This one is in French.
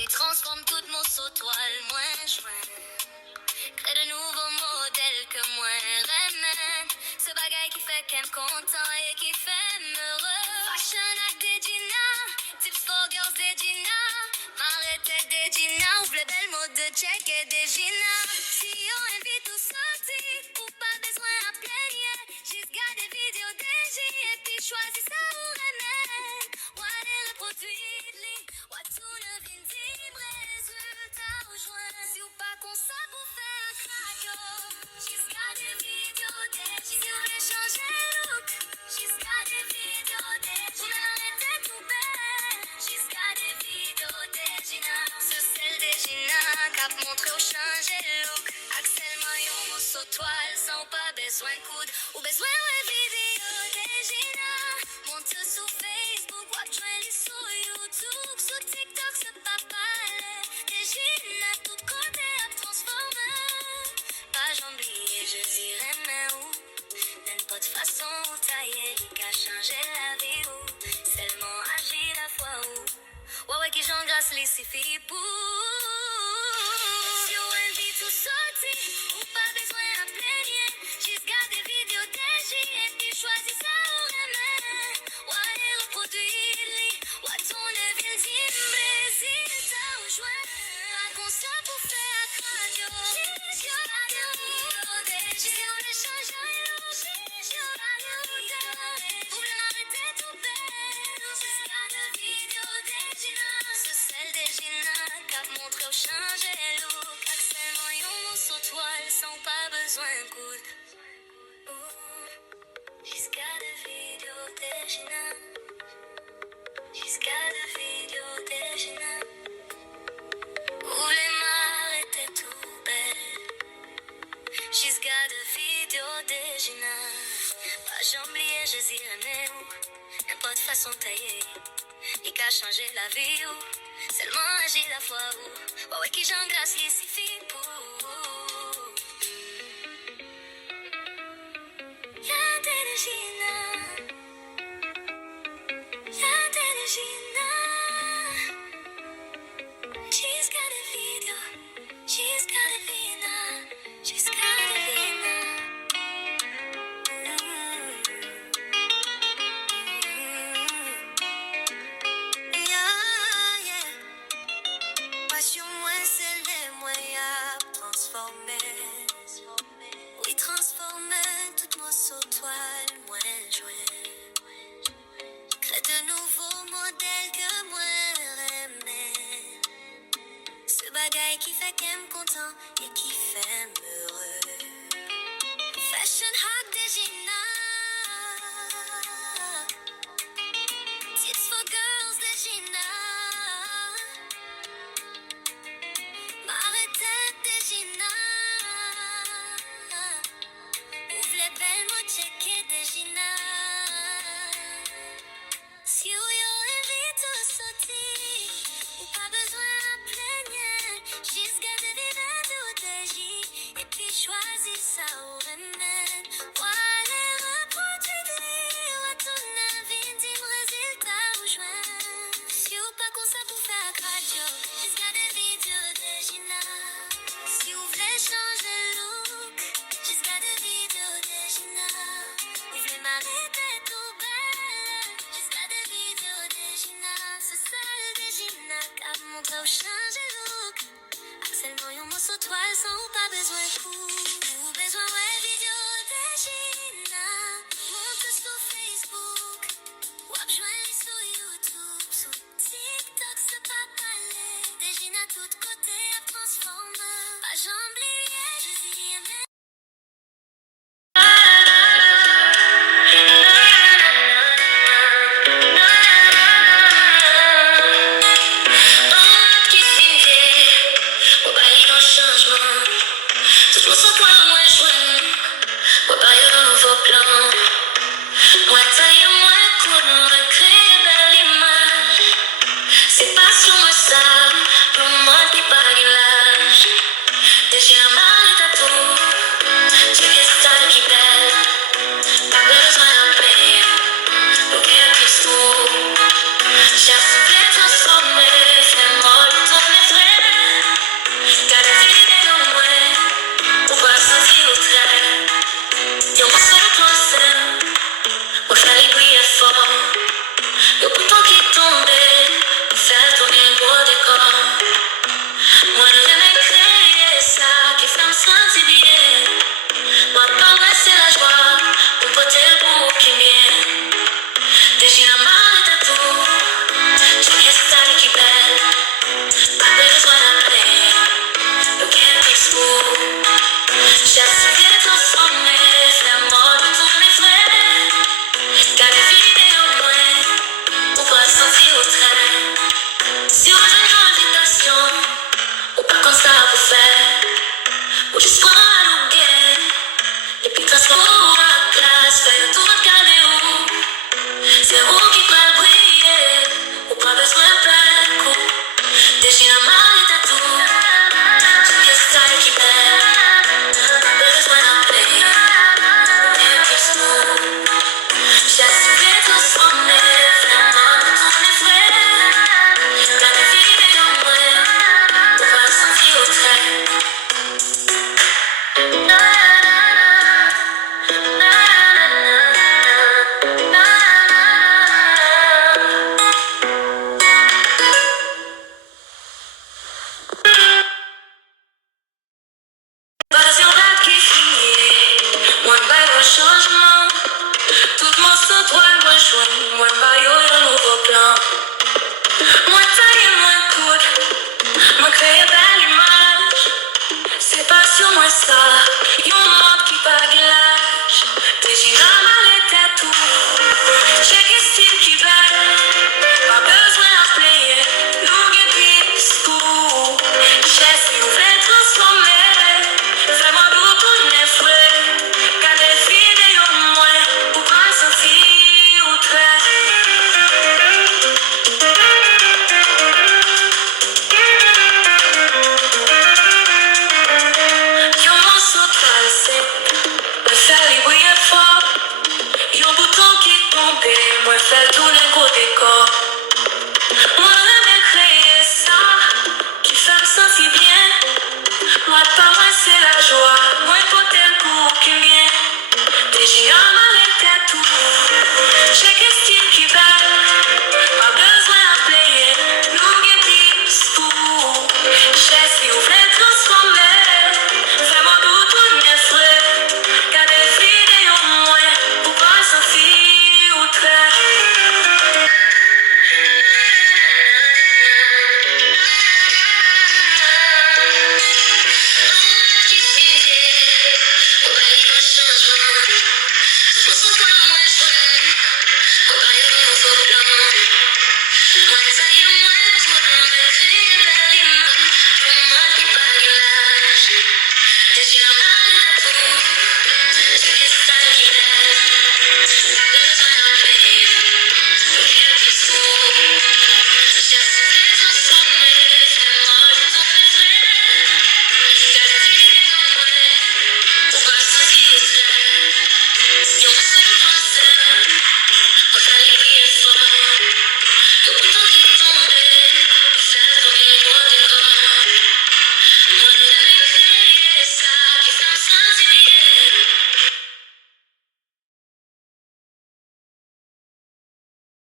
Oui, transforme tout mon sautoile, moins joint. Crée de nouveaux modèles que moi remène. Ce bagage qui fait qu'elle me content et qui fait m'heureux. Fashion avec des Gina, tips for girls des Gina. M'arrête des Gina, ouvre le bel mode de check et des Gina. Si on invite tout sortir, ou pas besoin à plaigner. Juste garde des vidéos des G et puis choisis ça ou remène. Ouais, le produit de ligne, ouais, tout le vindime, résultat rejoint. Si ou pas qu'on s'en pour faire craquer. Jusqu'à des vidéos des G, si on veut changer look. Jusqu'à des vidéos des G, on arrête tout belle. Jusqu'à des vidéos des Gina, sur celle des Gina, cap montré au changer look. Axel Maillon, mon sautoile, sans pas besoin de coude ou besoin de vidéo des Gina. Monte sur Facebook, watch les sur YouTube, sur TikTok, ce papa des Gina, tout côté à transformer. Pas j'oublie, je dirais mais où n'importe façon où tailler, qui a changé la vie où seulement agir la fois où ouais qui j'engrasse les filles pour. Si on invite tout sorti, ou pas besoin à plaigner. Juste garde des vidéos des G et puis choisis ça ou remède. Ouais, le produit, ouais, ton ville dit Brésil, t'as rejoint. Raconte ça pour faire radio. J'ai radio, si on le change en l'eau. J'ai radio, pour l'arrêter tout belle. Jusqu'à de vidéos des Gina, sur celle des Gina, cap montré au changer look. Axel Maillon, mon sautoile, sans pas besoin de coude. Jusqu'à de vidéos des Gina, jusqu'à de vidéos des Gina. Où les mares étaient tout belles. Jusqu'à de vidéos des Gina. Pas j'oublié, je dirais où n'importe façon taillée. Il a changé la vie où seulement agir la fois où ouais qui j'engrasse les filles pour. Y'a des Gina, y'a des Gina. She's got a video, she's got a vina, she's got a vina. Passion moins c'est les moyens transformer. Oui transformer tout mon sautoile moins joint. Crée de nouveaux modèles que moi remène. Ce bagage qui fait qu'elle me content et qui fait m'heureux. Fashion hack des Gina, tips for girls des Gina. M'arrête des Gina, ouvre les belles mots checker des Gina. Si ou yo invite au sorti, ou pas besoin à plaigner. Juste garde des vidéos des G et puis choisis ça ou remède. Ouais, les reproduits de lire, retourne à vie, dis-moi résultat ou joint. Si ou pas qu'on ça pour faire radio, juste garde des vidéos des Gina. Si ou voulez changer look, juste garde des vidéos des Gina. Ou voulez m'arrêter tout belle, juste garde des vidéos des Gina. C'est celle des Gina qui a montré au changer look. Axel Maillon, mon sautoile, sans pas besoin de coup. Ou besoin ouais vidéo des Gina. Monte sur Facebook, ou rejoins sur YouTube. Sur TikTok, c'est pas parler. Des Gina tout côté à transformer. Pas j'oublié, je dis mais. C'est pas sur moi ça, pour moi qui pas l'âge. Déjà mal ta peau, tu es ça qui belle. Pas besoin de payer, pour qu'elle puisse tout. J'ai soufflé transformer, fais-moi le tourner. Jusqu'à nous guérir. Et puis, transport à classe, fais tout caler où. C'est où qui